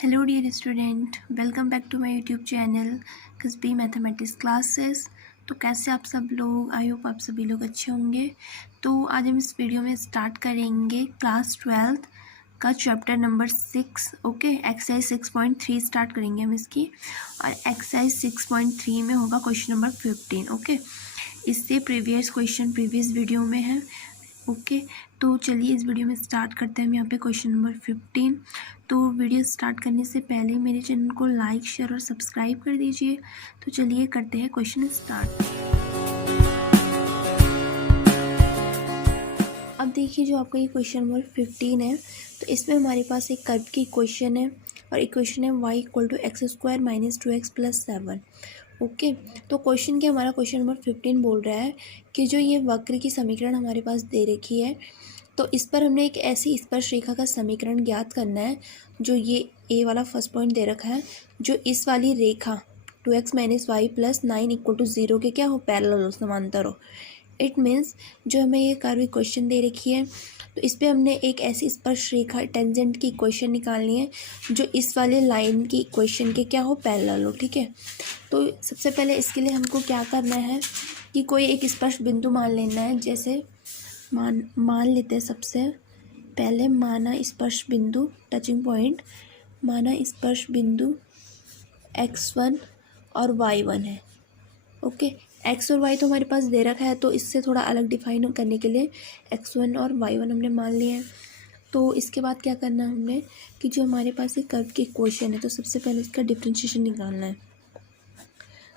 Hello dear student, welcome back to my YouTube channel कसबी mathematics classes. तो कैसे आप सब लोग? आई होप आप सभी लोग अच्छे होंगे। तो आज हम इस वीडियो में स्टार्ट करेंगे क्लास 12th का chapter number 6। Okay, exercise 6.3 start करेंगे हम इसकी। और एक्सरसाइज 6.3 में होगा क्वेश्चन नंबर 15। ओके, इससे प्रीवियस क्वेश्चन प्रीवियस वीडियो में है। ओके, तो चलिए इस वीडियो में स्टार्ट करते हैं हम यहाँ पे क्वेश्चन नंबर 15। तो वीडियो स्टार्ट करने से पहले मेरे चैनल को लाइक शेयर और सब्सक्राइब कर दीजिए। तो चलिए करते हैं क्वेश्चन स्टार्ट। अब देखिए, जो आपका ये क्वेश्चन नंबर 15 है, तो इसमें हमारे पास एक कर्व की इक्वेशन है और इक्वेशन है y equal to x² minus 2x plus 7। Okay, तो क्वेश्चन क्या हमारा क्वेश्चन नंबर 15 बोल रहा है कि जो ये वक्र की समीकरण हमारे पास दे रखी है, तो इस पर हमने एक ऐसी स्पर्श रेखा का समीकरण ज्ञात करना है। जो ये ए वाला फर्स्ट पॉइंट दे रखा है, जो इस वाली रेखा 2x minus y plus 9 equal to 0 के क्या हो, पैरेलल हो, समांतर हो। इट मीन्स जो हमें ये कर्व इक्वेशन दे रखी है, तो इस पर हमने एक ऐसी स्पर्श रेखा टेंजेंट की इक्वेशन निकालनी है जो इस वाले लाइन की इक्वेशन के क्या हो, पैरेलल हो। ठीक है, तो सबसे पहले इसके लिए हमको क्या करना है कि कोई एक स्पर्श बिंदु मान लेना है। जैसे मान लेते हैं सबसे पहले, माना स्पर्श बिंदु टचिंग पॉइंट, माना स्पर्श बिंदु x1 और y1 है। ओके, x और y तो हमारे पास दे रखा है, तो इससे थोड़ा अलग डिफाइन करने के लिए x1 और y1 हमने मान लिए हैं। तो इसके बाद क्या करना है हमने कि जो हमारे पास एक कर्व की इक्वेशन है, तो सबसे पहले इसका डिफरेंशिएशन निकालना है।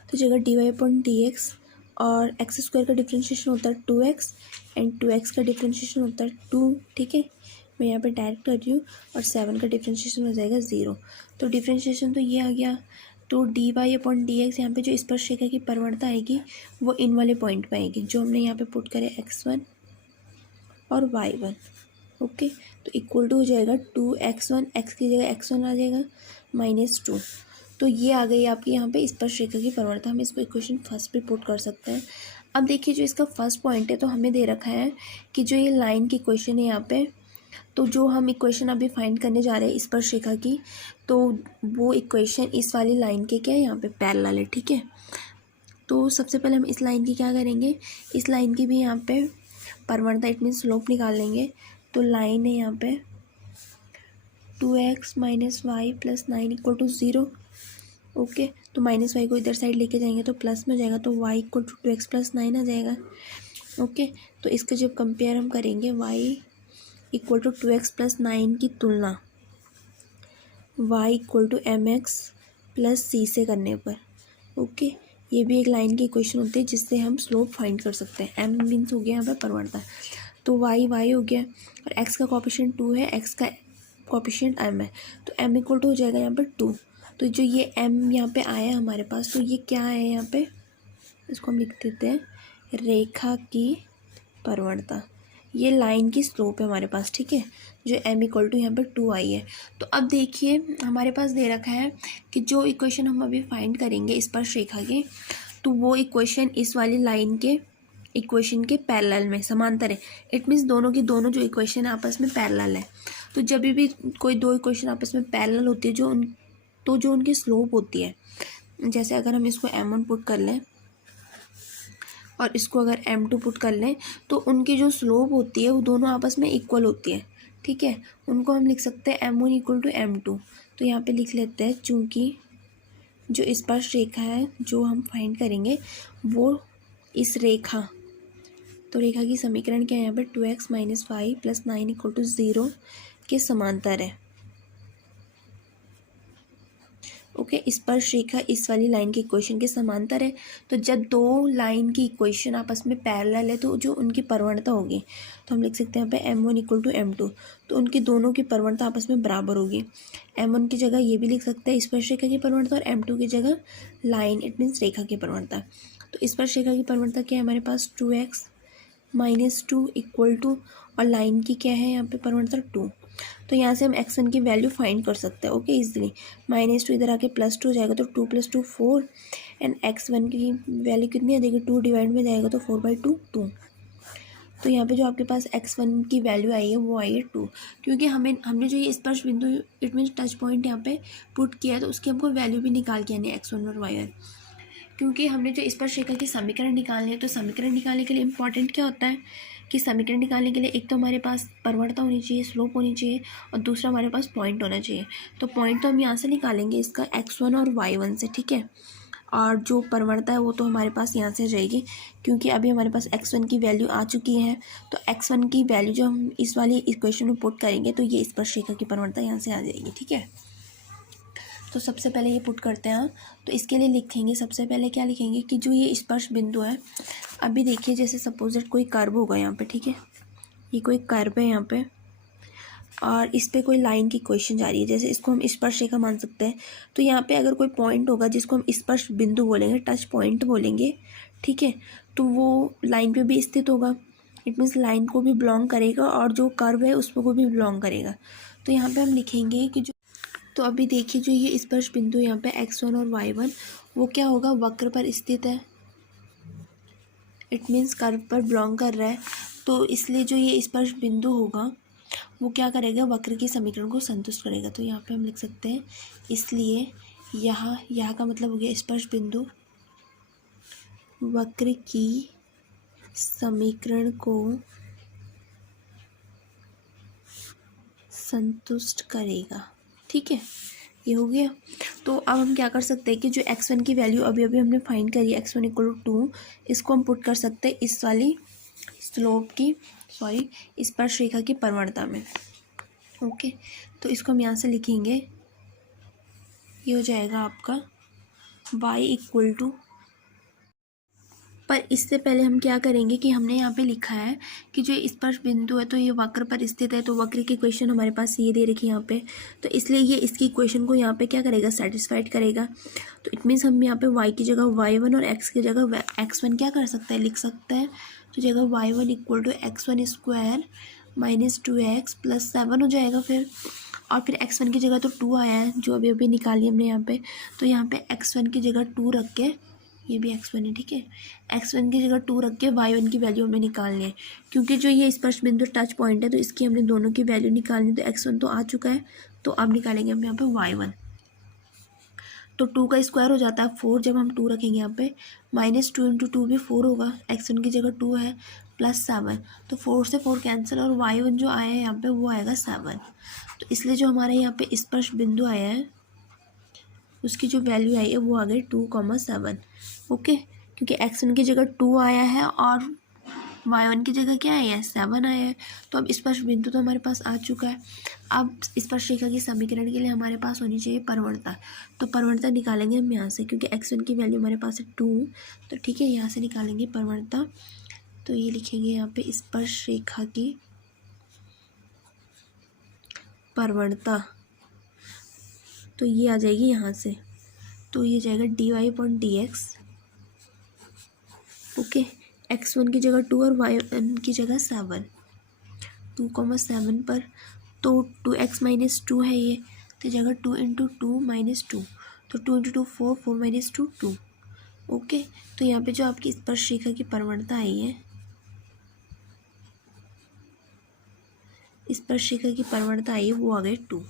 तो जगह dy/dx और x² का डिफरेंशिएशन होता है 2x एंड 2x का डिफरेंशिएशन होता है 2। ठीक है, मैं यहाँ पे डायरेक्ट कर रही हूँ, और 7 का डिफरेंशिएशन हो जाएगा 0। तो डिफरेंशिएशन तो ये आ गया। तो dy/dx यहाँ पे जो स्पर्श रेखा की परिवर्तन आएगी वो इन वाले पॉइंट पे आएगी जो हमने यहाँ पे पुट करे x1 और y1। ओके, तो इक्वल टू हो जाएगा 2x1, x की जगह x1 आ जाएगा माइनस 2। तो ये आ गई आपकी यहाँ पे स्पर्श रेखा की परिवर्तन। हम इसको इक्वेशन फर्स्ट पे पुट कर सकते हैं। अब देखिए, जो इसका फर्स्ट पॉइंट है, तो हमें दे रखा है कि जो ये लाइन की इक्वेशन है यहाँ पे, तो जो हम इक्वेशन अभी फाइंड करने जा रहे हैं स्पर्श रेखा की, तो वो इक्वेशन इस वाली लाइन के क्या है, यहाँ पे पैरेलल है। ठीक है, तो सबसे पहले हम इस लाइन की क्या करेंगे, इस लाइन की भी यहाँ पे परिवर्तन इट मीन स्लोप निकाल लेंगे। तो लाइन है यहाँ पे 2x minus y plus 9 equal to 0। Okay, तो माइनस वाई को इधर साइड लेके जाएंगे तो प्लस में हो जाएगा, तो y equal to 2x plus 9 आ जाएगा। ओके, तो इसका जब कंपेयर हम करेंगे y equal to 2x plus 9 की तुलना y equal to mx plus c से करने पर, ओके, ये भी एक लाइन की इक्वेशन होती है जिससे हम स्लोप फाइंड कर सकते हैं। m मीन्स हो गया यहाँ पर परिवर्तन, तो y हो गया, और x का कोएफिशिएंट 2 है, x का कोएफिशिएंट m है, तो m इक्वल टू हो जाएगा यहाँ पर 2। तो जो ये m यहाँ पे आया हमारे पास, तो ये क्या है यहाँ पे, इसको हम लिख देते हैं रेखा की परिवर्तन। ये लाइन की स्लोप है हमारे पास। ठीक है, जो m इक्वल टू यहाँ पर 2 आई है। तो अब देखिए, हमारे पास दे रखा है कि जो इक्वेशन हम अभी फाइंड करेंगे स्पर्श रेखा की, तो वो इक्वेशन इस वाली लाइन के इक्वेशन के पैरेलल में समांतर है। इट मीन्स दोनों की दोनों जो इक्वेशन है आपस में पैरेलल है। तो जब भी कोई दो इक्वेशन आपस में पैरेलल होती है, जो उनकी स्लोप होती है, जैसे अगर हम इसको m1 पुट कर लें और इसको अगर m2 पुट कर लें, तो उनकी जो स्लोप होती है वो दोनों आपस में इक्वल होती है। ठीक है, उनको हम लिख सकते हैं m1 इक्वल टू m2। तो यहाँ पे लिख लेते हैं, चूँकि जो स्पर्श रेखा है जो हम फाइंड करेंगे वो इस रेखा, तो रेखा की समीकरण क्या है यहाँ पे 2x minus y plus 9 equal to 0 के समांतर है। ओके, स्पर्श रेखा इस वाली लाइन की इक्वेशन के समांतर है। तो जब दो लाइन की इक्वेशन आपस में पैरेलल है, तो जो उनकी परिवर्तन होगी, तो हम लिख सकते हैं यहाँ पे m1 इक्वल टू m2। तो उनकी दोनों की परिवर्तन आपस में बराबर होगी। m1 की जगह ये भी लिख सकते हैं स्पर्श रेखा की परिवर्तन, और m2 की जगह लाइन इट मीन्स रेखा की परिवर्तन। तो स्पर्श रेखा की परिवर्तन क्या है हमारे पास, 2x माइनस 2 इक्वल टू, और लाइन की क्या है यहाँ पे परिवर्तन 2। तो यहाँ से हम x1 की वैल्यू फाइंड कर सकते हैं। ओके, इजीली माइनस 2 इधर आके प्लस 2 हो जाएगा, तो 2 + 2 4, एंड x1 की वैल्यू कितनी आ जाएगी, 2 डिवाइड में जाएगा तो 4/2 2। तो यहाँ पे जो आपके पास x1 की वैल्यू आई है वो आई है 2, क्योंकि हमने जो ये स्पर्श बिंदु इट मीन्स टच पॉइंट यहाँ पे पुट किया है तो उसकी हमको वैल्यू भी निकाल के आनी है x1 और y1, क्योंकि हमने जो स्पर्श रेखा की समीकरण निकालने हैं तो समीकरण निकालने के लिए इम्पॉर्टेंट क्या होता है कि समीकरण निकालने के लिए एक तो हमारे पास परवणता होनी चाहिए, स्लोप होनी चाहिए, और दूसरा हमारे पास पॉइंट होना चाहिए। तो पॉइंट तो हम यहाँ से निकालेंगे इसका x1 और y1 से, ठीक है, और जो परवणता है वो तो हमारे पास यहाँ से आ जाएगी, क्योंकि अभी हमारे पास x1 की वैल्यू आ चुकी है। तो x1 की वैल्यू जो हम इस वाली इक्वेशन में पुट करेंगे तो ये स्पर्श रेखा की परवणता यहाँ से आ जाएगी, ठीक है। तो सबसे पहले ये पुट करते हैं। तो इसके लिए लिखेंगे, सबसे पहले क्या लिखेंगे कि जो ये स्पर्श बिंदु है, अभी देखिए जैसे सपोज कोई कर्व होगा यहाँ पे, ठीक है, ये कोई कर्व है यहाँ पे और इस पे कोई लाइन की इक्वेशन जा रही है, जैसे इसको हम स्पर्श रेखा मान सकते हैं। तो यहाँ पे अगर कोई पॉइंट होगा जिसको हम स्पर्श बिंदु बोलेंगे, टच पॉइंट बोलेंगे, ठीक है, तो वो लाइन पे भी स्थित होगा, इट मीन्स लाइन को भी बिलोंग करेगा और जो कर्व है उसको भी बिलोंग करेगा। तो यहाँ पे हम लिखेंगे कि जो, तो अभी देखिए जो ये स्पर्श बिंदु यहाँ पे x1 और y1 वो क्या होगा, वक्र पर स्थित है, इट मीन्स कर्व पर बिलोंग कर रहा है। तो इसलिए जो ये स्पर्श बिंदु होगा वो क्या करेगा, वक्र की समीकरण को संतुष्ट करेगा। तो यहाँ पे हम लिख सकते हैं, इसलिए यहाँ का मतलब हो गया स्पर्श बिंदु वक्र की समीकरण को संतुष्ट करेगा, ठीक है, ये हो गया। तो अब हम क्या कर सकते हैं कि जो x1 की वैल्यू अभी हमने फाइंड करी है x1 = 2, इसको हम पुट कर सकते हैं इस वाली स्लोप की स्पर्श रेखा की परवणता में। ओके, तो इसको हम यहाँ से लिखेंगे, ये हो जाएगा आपका y = पर इससे पहले हम क्या करेंगे कि हमने यहाँ पे लिखा है कि जो स्पर्श बिंदु है तो ये वक्र पर स्थित है, तो वक्र की इक्वेशन हमारे पास ये दे रखी है यहाँ पे, तो इसलिए ये इसकी इक्वेशन को यहाँ पे क्या करेगा, सेटिस्फाइड करेगा। तो इट मीन्स हम यहाँ पे y की जगह y1 और x की जगह x1 क्या कर सकते हैं, लिख सकते हैं। तो जगह y1 = x1² - 2x + 7 हो जाएगा फिर, और फिर x1 की जगह तो 2 आया है जो अभी निकाली हमने यहाँ पे, तो यहाँ पे x1 की जगह 2 रख के, ये भी x1 है, ठीक है, x1 की जगह 2 रख के y1 की वैल्यू हमें निकालनी है, क्योंकि जो ये स्पर्श बिंदु टच पॉइंट है तो इसकी हमने दोनों की वैल्यू निकालनी है। तो x1 तो आ चुका है, तो अब निकालेंगे हम यहाँ पे y1। तो 2 का स्क्वायर हो जाता है 4, जब हम 2 रखेंगे यहाँ पे, -2 × 2 भी 4 होगा, x1 की जगह 2 है, +7, तो 4 से 4 कैंसिल, और y1 जो आया है यहाँ पे वो आएगा 7। तो इसलिए जो हमारे यहाँ पे स्पर्श बिंदु आया है उसकी जो वैल्यू आई है वो आ गई 2,7। ओके, क्योंकि x1 की जगह 2 आया है और y1 की जगह क्या आया है, 7 आया है। तो अब स्पर्श बिंदु तो हमारे पास आ चुका है। अब स्पर्श रेखा की समीकरण के लिए हमारे पास होनी चाहिए परवणता। तो परवणता निकालेंगे हम यहाँ से, क्योंकि x1 की वैल्यू हमारे पास है 2, तो ठीक है, यहाँ से निकालेंगे परवणता। तो ये लिखेंगे यहाँ पे स्पर्श रेखा की परवणता, तो ये आ जाएगी यहाँ से, तो ये जाएगा dy/dx। ओके, x1 की जगह 2 और y1 की जगह 7, 2,7 पर, तो 2x - 2 है ये, तो जगह 2 × 2 - 2, तो 2 × 2 4, 4 - 2 2। ओके, तो यहाँ पे जो आपकी स्पर्श रेखा की परवणता आई है, स्पर्श रेखा की परवणता आई है वो आ गई 2।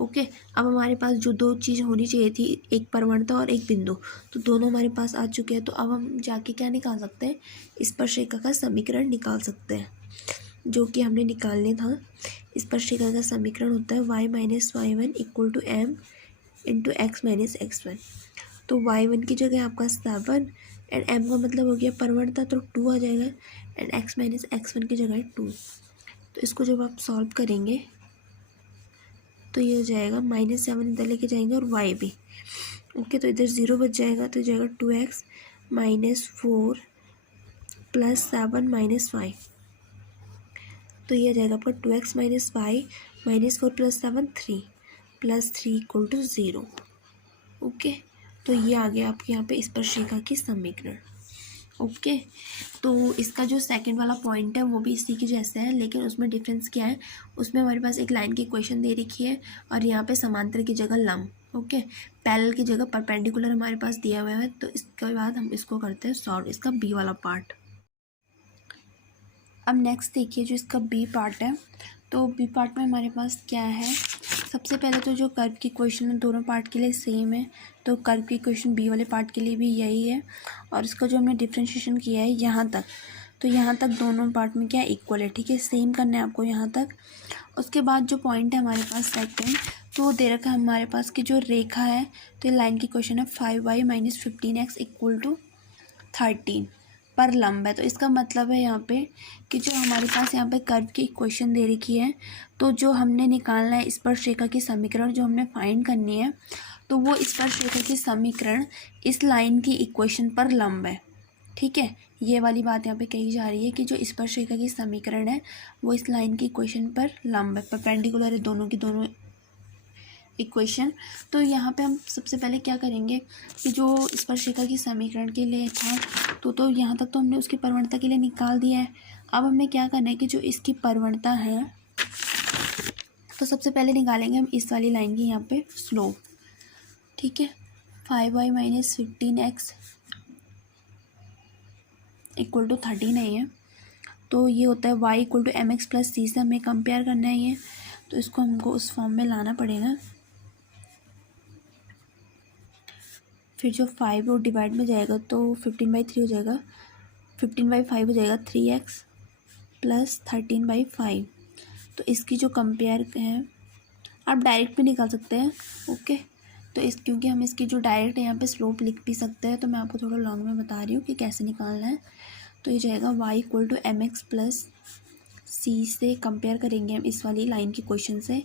ओके, अब हमारे पास जो दो चीज़ होनी चाहिए थी, एक परवणता और एक बिंदु, तो दोनों हमारे पास आ चुके हैं। तो अब हम जाके क्या निकाल सकते हैं, स्पर्श रेखा का समीकरण निकाल सकते हैं, जो कि हमने निकालने था। स्पर्श रेखा का समीकरण होता है y - y1 = m × x - x1। तो y1 की जगह आपका 7 एंड m का मतलब हो गया परवणता, तो 2 आ जाएगा, एंड x - x1 की जगह 2। तो इसको जब आप सॉल्व करेंगे तो ये हो जाएगा, -7 इधर लेके जाएंगे और y भी। ओके, तो इधर 0 बच जाएगा, तो जाएगा 2x - 4 + 7 - 5। तो ये आ जाएगा आपका 2x - 5 - 4 + 7 3 + 3 = 0। ओके, तो ये आ गया आपके यहाँ पे स्पर्श रेखा की समीकरण। ओके, तो इसका जो सेकंड वाला पॉइंट है वो भी इसी के जैसे है, लेकिन उसमें डिफरेंस क्या है, उसमें हमारे पास एक लाइन की इक्वेशन दे रखी है और यहाँ पे समांतर की जगह लंब। ओके, पैरेलल की जगह परपेंडिकुलर हमारे पास दिया हुआ है। तो इसके बाद हम इसको करते हैं सॉल्व, इसका बी वाला पार्ट। अब नेक्स्ट देखिए जो इसका बी पार्ट है, तो बी पार्ट में हमारे पास क्या है। सबसे पहले तो जो कर्व की इक्वेशन है दोनों पार्ट के लिए सेम है, तो कर्व की इक्वेशन बी वाले पार्ट के लिए भी यही है। और इसका जो हमने डिफ्रेंशिएशन किया है यहाँ तक, तो यहाँ तक दोनों पार्ट में क्या इक्वल है, ठीक है, सेम करना है आपको यहाँ तक। उसके बाद जो पॉइंट है हमारे पास सेकंड, तो दे रखा है हमारे पास कि जो रेखा है, तो ये लाइन की इक्वेशन है 5y - 15x = 13 पर लंब है। तो इसका मतलब है यहाँ पे कि जो हमारे पास यहाँ पे कर्व की इक्वेशन दे रखी है, तो जो हमने निकालना है स्पर्शरेखा की समीकरण जो हमने फाइंड करनी है, तो वो स्पर्शरेखा की समीकरण इस लाइन की इक्वेशन पर लंब है, ठीक है। ये वाली बात यहाँ पे कही जा रही है कि जो स्पर्शरेखा की समीकरण है वो इस लाइन की इक्वेशन पर लंब है, परपेंडिकुलर है दोनों की दोनों इक्वेशन। तो यहाँ पे हम सबसे पहले क्या करेंगे कि जो स्पर्शरेखा की समीकरण के लिए था, तो यहाँ तक तो हमने उसकी परवणता के लिए निकाल दिया है। अब हमें क्या करना है कि जो इसकी परवणता है, तो सबसे पहले निकालेंगे हम इस वाली लाइन की यहाँ पे स्लोप, ठीक है। 5y - 15x = 13 है ये, तो ये होता है y = mx + c से हमें कंपेयर करना है ये, तो इसको हमको उस फॉर्म में लाना पड़ेगा। फिर जो 5 वो डिवाइड में जाएगा तो 15/3 हो जाएगा, 15/5 हो जाएगा 3x + 13/5। तो इसकी जो कंपेयर है आप डायरेक्ट भी निकाल सकते हैं, ओके। तो क्योंकि हम इसकी जो डायरेक्ट यहाँ पे स्लोप लिख भी सकते हैं, तो मैं आपको थोड़ा लॉन्ग में बता रही हूँ कि कैसे निकालना है। तो ये जाएगा y = mx + c से कंपेयर करेंगे हम इस वाली लाइन की क्वेश्चन से।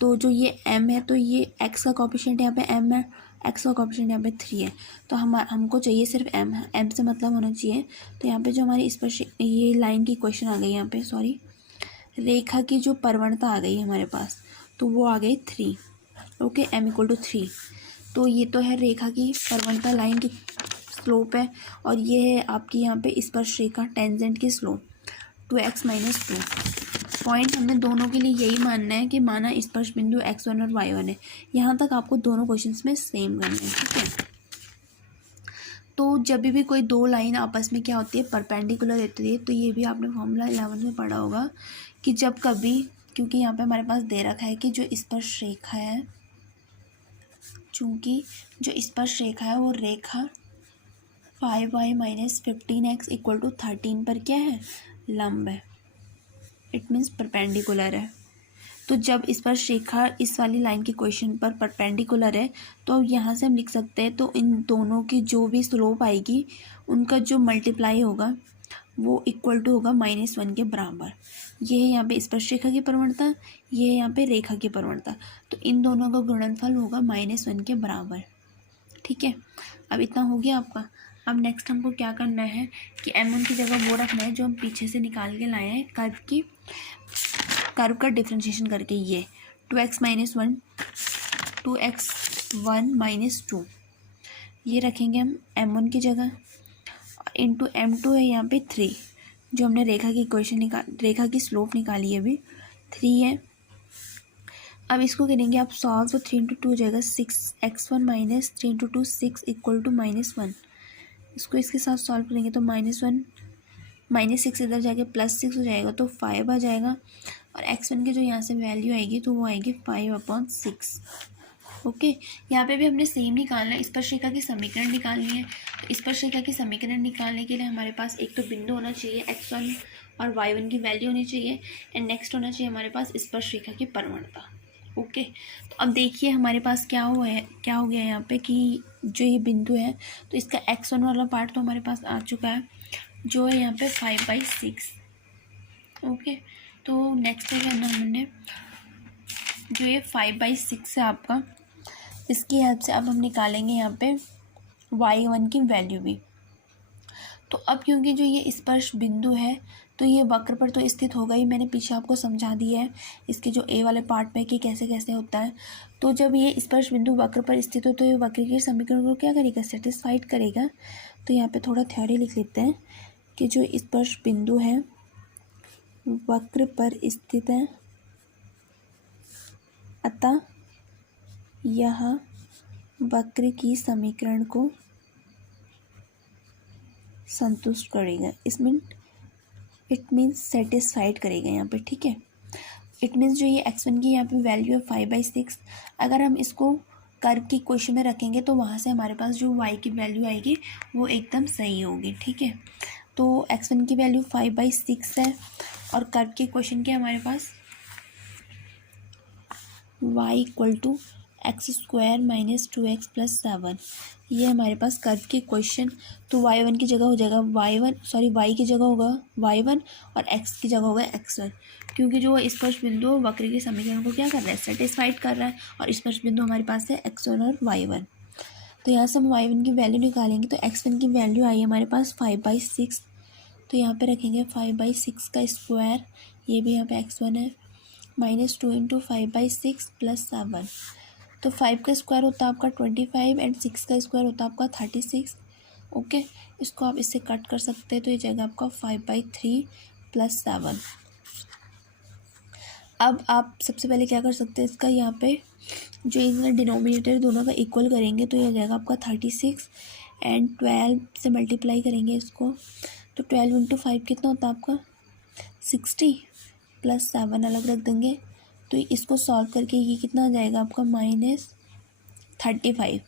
तो जो ये m है, तो ये x का कोएफिशिएंट यहाँ पे m है, x का कोएफिशिएंट यहाँ पे 3 है, तो हमको चाहिए सिर्फ m से मतलब होना चाहिए। तो यहाँ पे जो हमारी ये लाइन की क्वेश्चन आ गई, यहाँ पे सॉरी रेखा की जो परवणता आ गई हमारे पास, तो वो आ गई 3, ओके, m = 3। तो ये तो है रेखा की परवणता, लाइन की स्लोप है, और ये है आपकी यहाँ पे स्पर्शरेखा टेंजेंट की स्लोप 2x - 2। पॉइंट हमने दोनों के लिए यही मानना है कि माना स्पर्श बिंदु x1 और y1 है। यहाँ तक आपको दोनों क्वेश्चंस में सेम करना है, ठीक है। तो जब भी कोई दो लाइन आपस में क्या होती है, परपेंडिकुलर होती है, तो ये भी आपने फॉर्मूला 11 में पढ़ा होगा कि जब कभी, क्योंकि यहाँ पे हमारे पास दे रखा है कि जो स्पर्श रेखा है, चूँकि जो स्पर्श रेखा है वो रेखा 5y - 15x = 13 पर क्या है, लंब है, इट मीन्स परपेंडिकुलर है। तो जब स्पर्श रेखा इस वाली लाइन की क्वेश्चन पर परपेंडिकुलर है, तो यहाँ से हम लिख सकते हैं, तो इन दोनों की जो भी स्लोप आएगी उनका जो मल्टीप्लाई होगा वो इक्वल टू होगा -1 के बराबर। ये है यहाँ पे स्पर्श रेखा की परवणता, ये है यहाँ पे रेखा की परवणता, तो इन दोनों का गुणनफल होगा -1 के बराबर, ठीक है। अब इतना हो गया आपका। अब नेक्स्ट हमको क्या करना है कि m1 की जगह वो रखना है जो हम पीछे से निकाल के लाए हैं कर्व का डिफ्रेंशिएशन करके, ये 2x - 1 2x1 - 2 ये रखेंगे हम m1 की जगह, इंटू m2 है यहाँ पे 3, जो हमने रेखा की इक्वेशन रेखा की स्लोप निकाली है अभी 3 है। अब इसको करेंगे आप सॉल्व, तो 3 × 2 हो जाएगा 6x1 - 3 × 2 6 = -1। इसको इसके साथ सॉल्व करेंगे तो -1 -6 इधर जाके +6 हो जाएगा, तो 5 आ जाएगा, और x1 की जो यहाँ से वैल्यू आएगी तो वो आएगी 5/6, ओके। यहाँ पे भी हमने सेम निकालना है, स्पर्शरेखा की समीकरण निकालनी है। तो स्पर्शरेखा की समीकरण निकालने के लिए हमारे पास एक तो बिंदु होना चाहिए, x1 और y1 की वैल्यू होनी चाहिए, एंड नेक्स्ट होना चाहिए हमारे पास स्पर्शरेखा की परवणता, ओके। तो अब देखिए हमारे पास क्या हो गया यहाँ पे कि जो ये बिंदु है, तो इसका x1 वाला पार्ट तो हमारे पास आ चुका है, जो है यहाँ पे 5/6, ओके। तो नेक्स्ट क्या करना हमने, जो ये 5/6 है आपका, इसकी हेल्प से अब हम निकालेंगे यहाँ पे y1 की वैल्यू भी। तो अब क्योंकि जो ये स्पर्श बिंदु है, तो ये वक्र पर तो स्थित होगा ही, मैंने पीछे आपको समझा दिया है इसके जो a वाले पार्ट में कि कैसे कैसे होता है। तो जब ये स्पर्श बिंदु वक्र पर स्थित हो, तो ये वक्र के समीकरण को क्या करेगा, सेटिस्फाइड करेगा। तो यहाँ पे थोड़ा थ्योरी लिख लेते हैं कि जो स्पर्श बिंदु है वक्र पर स्थित है, अतः यह वक्र की समीकरण को संतुष्ट करेगा। इसमें इट मीन्स सेटिस्फाइड करेगा यहाँ पे, ठीक है। इट मीन्स जो ये x1 की यहाँ पे वैल्यू है 5/6, अगर हम इसको कर्व की इक्वेशन में रखेंगे तो वहाँ से हमारे पास जो y की वैल्यू आएगी वो एकदम सही होगी, ठीक है। तो x1 की वैल्यू 5/6 है और कर्व की इक्वेशन क्या है हमारे पास, y = x² - 2x + 7, ये हमारे पास कर्व की इक्वेशन। तो y1 की जगह हो जाएगा y की जगह होगा y1 और x की जगह होगा x1, क्योंकि जो स्पर्श बिंदु वक्र के समीकरण को क्या कर रहा है, सेटिस्फाइड कर रहा है, और स्पर्श बिंदु हमारे पास है x1 और y1। तो यहाँ से हम y1 की वैल्यू निकालेंगे तो x1 की वैल्यू आई हमारे पास 5/6, तो यहाँ पे रखेंगे 5/6 का स्क्वायर, ये भी यहाँ पे x1 है, -2 × 5/6 + 7, तो 5 का स्क्वायर होता है आपका 25 एंड 6 का स्क्वायर होता है आपका 36। ओके, इसको आप इससे कट कर सकते हैं तो ये जाएगा आपका 5/3 + 7। अब आप सबसे पहले क्या कर सकते हैं, इसका यहाँ पे जो इनका डिनोमिनेटर दोनों का इक्वल करेंगे तो ये जाएगा आपका 36 एंड 12 से मल्टीप्लाई करेंगे इसको, तो 12 × 5 कितना होता है आपका 60 + 7 अलग रख देंगे, तो इसको सॉल्व करके ये कितना आ जाएगा आपका -35।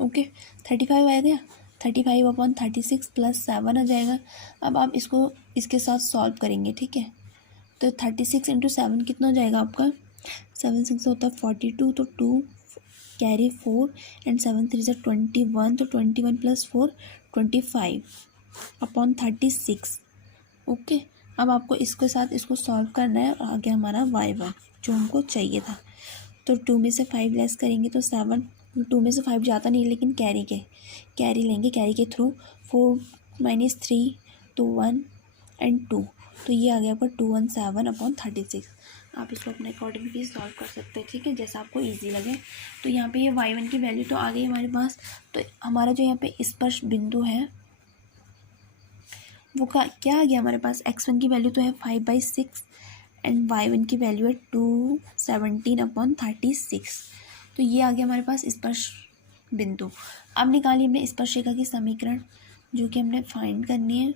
ओके, 35 आ गया, 35/36 + 7 आ जाएगा। अब आप इसको इसके साथ सॉल्व करेंगे, ठीक है। तो 36 × 7 कितना हो जाएगा आपका, 7 6 होता है 42, तो 2 कैरी 4 एंड 7 3 = 21, तो 21 + 4 25/36। ओके, अब आपको इसके साथ इसको सॉल्व करना है और आगे हमारा y1 जो हमको चाहिए था। तो 2 में से 5 लेस करेंगे तो 7, 2 में से 5 जाता नहीं लेकिन कैरी लेंगे, कैरी के थ्रू 4 - 3 तो 1 एंड 2, तो ये आ गया आपका 217/36। आप इसको अपने अकॉर्डिंग भी सॉल्व कर सकते हैं, ठीक है, जैसा आपको इजी लगे। तो यहाँ पे ये y1 की वैल्यू तो आ गई हमारे पास। तो हमारा जो यहाँ पे स्पर्श बिंदु है वो क्या आ गया हमारे पास, x1 की वैल्यू तो है 5/6 एंड y1 की वैल्यू है 217/36, तो ये आ गया हमारे पास स्पर्श बिंदु। अब निकालिए हमने स्पर्श रेखा की समीकरण जो कि हमने फाइंड करनी है।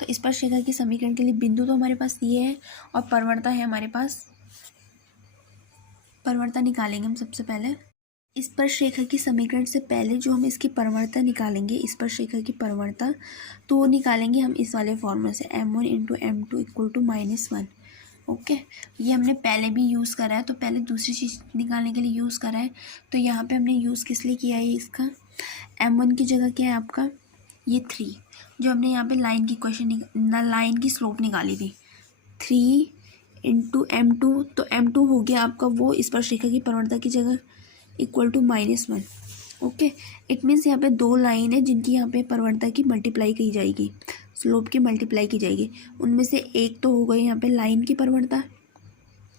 तो स्पर्श रेखा की समीकरण के लिए बिंदु तो हमारे पास ये है और परवणता है हमारे पास, परवणता निकालेंगे हम सबसे पहले। स्पर्श रेखा की समीकरण से पहले जो हम इसकी परवणता निकालेंगे, स्पर्श रेखा की परवणता, तो वो निकालेंगे हम इस वाले फॉर्मूले से m1 × m2 = -1। ओके, ये हमने पहले भी यूज़ करा है, तो पहले दूसरी चीज़ निकालने के लिए यूज़ करा है। तो यहाँ पे हमने यूज़ किस लिए किया है इसका, m1 की जगह क्या है आपका ये 3, जो हमने यहाँ पे लाइन की लाइन की स्लोप निकाली थी, 3 × m2, तो m2 हो गया आपका वो स्पर्श रेखा की परवणता की जगह = -1। ओके, इट मीन्स यहाँ पे दो लाइन है जिनकी यहाँ पे परवणता की मल्टीप्लाई की जाएगी, स्लोप की मल्टीप्लाई की जाएगी। उनमें से एक तो हो गई यहाँ पे लाइन की परवणता,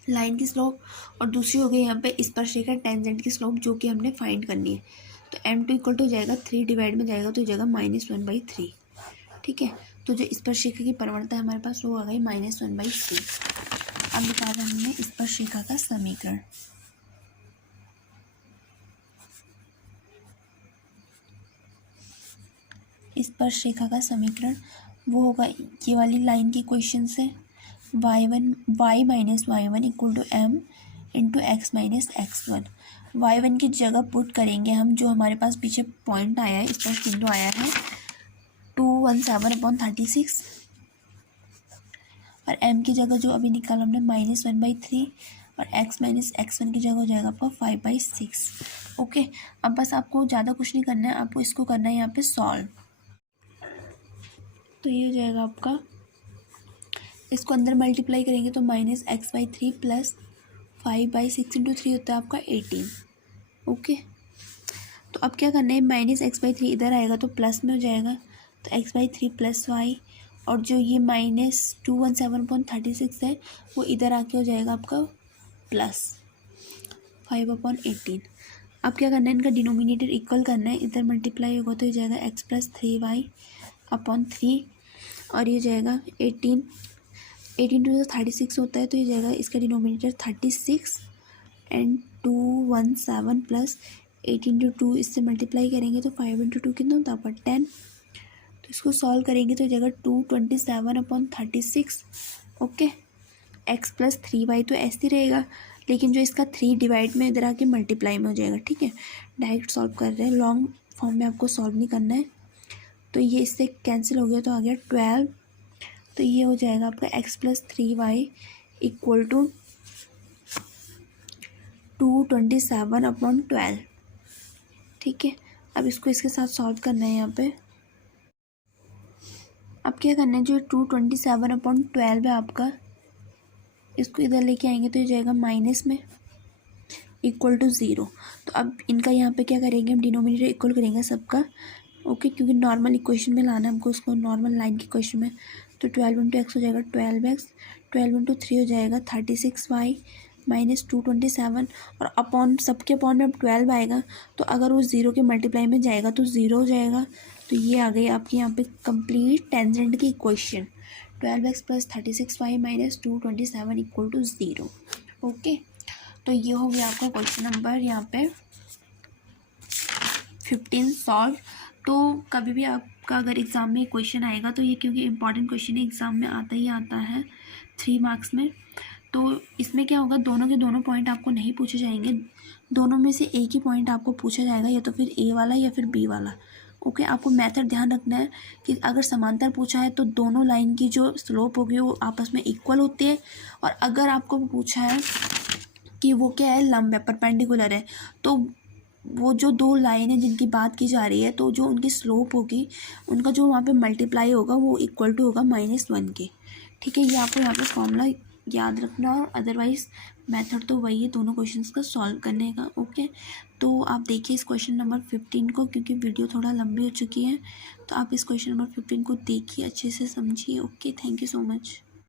लाइन की स्लोप, और दूसरी हो गई यहाँ पे स्पर्श रेखा टेंजेंट की स्लोप जो कि हमने फाइंड करनी है। तो m2 = हो जाएगा 3 डिवाइड में जाएगा तो जाएगा -1/3, ठीक है। तो जो स्पर्श रेखा की परवणता है हमारे पास वो आ गई -1/3। अब निकाला हमने स्पर्श रेखा का समीकरण। स्पर्श रेखा का समीकरण वो होगा ये वाली लाइन की इक्वेशन से, y - y1 = m × x - x1। y1 की जगह पुट करेंगे हम जो हमारे पास पीछे पॉइंट आया है, स्पर्श बिंदु आया है 217/36, और m की जगह जो अभी निकाला हमने -1/3, और x - x1 की जगह हो जाएगा आपका 5/6। ओके, अब बस आपको ज़्यादा कुछ नहीं करना है, आपको इसको करना है यहाँ पे सॉल्व। तो ये हो जाएगा आपका, इसको अंदर मल्टीप्लाई करेंगे तो -x/3 + 5/6 × 3 होता है आपका 18। ओके, तो अब क्या करना है, -x/3 इधर आएगा तो प्लस में हो जाएगा, तो x/3 + y, और जो ये -217/36 है वो इधर आके हो जाएगा आपका +5/18। अब क्या करना है, इनका डिनोमिनेटर इक्वल करना है, इधर मल्टीप्लाई होगा तो ये जाएगा x + 3y/3, और ये जाएगा 18 2 36 होता है, तो ये जाएगा इसका डिनोमिनेटर 36 एंड 217 + 18 × 2 इससे मल्टीप्लाई करेंगे तो 5 × 2 कितना होता है आपका 10, तो तो इसको सॉल्व करेंगे तो जगह 227/36। ओके, x + 3y तो ऐसे ही रहेगा, लेकिन जो इसका 3 डिवाइड में इधर आके मल्टीप्लाई में हो जाएगा। ठीक है, डायरेक्ट सॉल्व कर रहे हैं, लॉन्ग फॉर्म में आपको सॉल्व नहीं करना है। तो ये इससे कैंसिल हो गया तो आ गया 12। तो ये हो जाएगा आपका x + 3y = 227/12। ठीक है, अब इसको इसके साथ सॉल्व करना है यहाँ पे। अब क्या करना है, जो 227/12 है आपका, इसको इधर लेके आएंगे तो ये जाएगा माइनस में = 0। तो अब इनका यहाँ पे क्या करेंगे, हम डिनोमिनेटर इक्वल करेंगे सबका। ओके, क्योंकि नॉर्मल इक्वेशन में लाना है हमको उसको, नॉर्मल लाइन की इक्वेशन में। तो 12 × x हो जाएगा 12x, 12 × 3 हो जाएगा 36y - 227, और अपॉन सबके अपॉन में अब 12 आएगा, तो अगर वो 0 के मल्टीप्लाई में जाएगा तो 0 हो जाएगा। तो ये आ गई आपकी यहाँ पे कंप्लीट टेंजेंट की इक्वेशन, 12x + 36y - 227 = 0। ओके, तो ये हो गया आपका क्वेश्चन नंबर यहाँ पे 15 सॉल्व। तो कभी भी आपका अगर एग्ज़ाम में क्वेश्चन आएगा तो ये, क्योंकि इंपॉर्टेंट क्वेश्चन एग्ज़ाम में आता ही आता है 3 मार्क्स में, तो इसमें क्या होगा, दोनों के दोनों पॉइंट आपको नहीं पूछे जाएंगे, दोनों में से एक ही पॉइंट आपको पूछा जाएगा, या तो फिर ए वाला या फिर बी वाला। ओके, आपको मेथड ध्यान रखना है कि अगर समांतर पूछा है तो दोनों लाइन की जो स्लोप होगी वो आपस में इक्वल होती है, और अगर आपको पूछा है कि वो क्या है, लंब है, परपेंडिकुलर है, तो वो जो दो लाइन है जिनकी बात की जा रही है, तो जो उनकी स्लोप होगी, उनका जो वहाँ पे मल्टीप्लाई होगा वो इक्वल टू होगा -1 के। ठीक है, ये आपको यहाँ पे फॉर्मूला याद रखना, और अदरवाइज़ मेथड तो वही है दोनों क्वेश्चंस का सॉल्व करने का। ओके, तो आप देखिए इस क्वेश्चन नंबर 15 को, क्योंकि वीडियो थोड़ा लंबी हो चुकी है, तो आप इस क्वेश्चन नंबर 15 को देखिए, अच्छे से समझिए। Okay, thank you so much.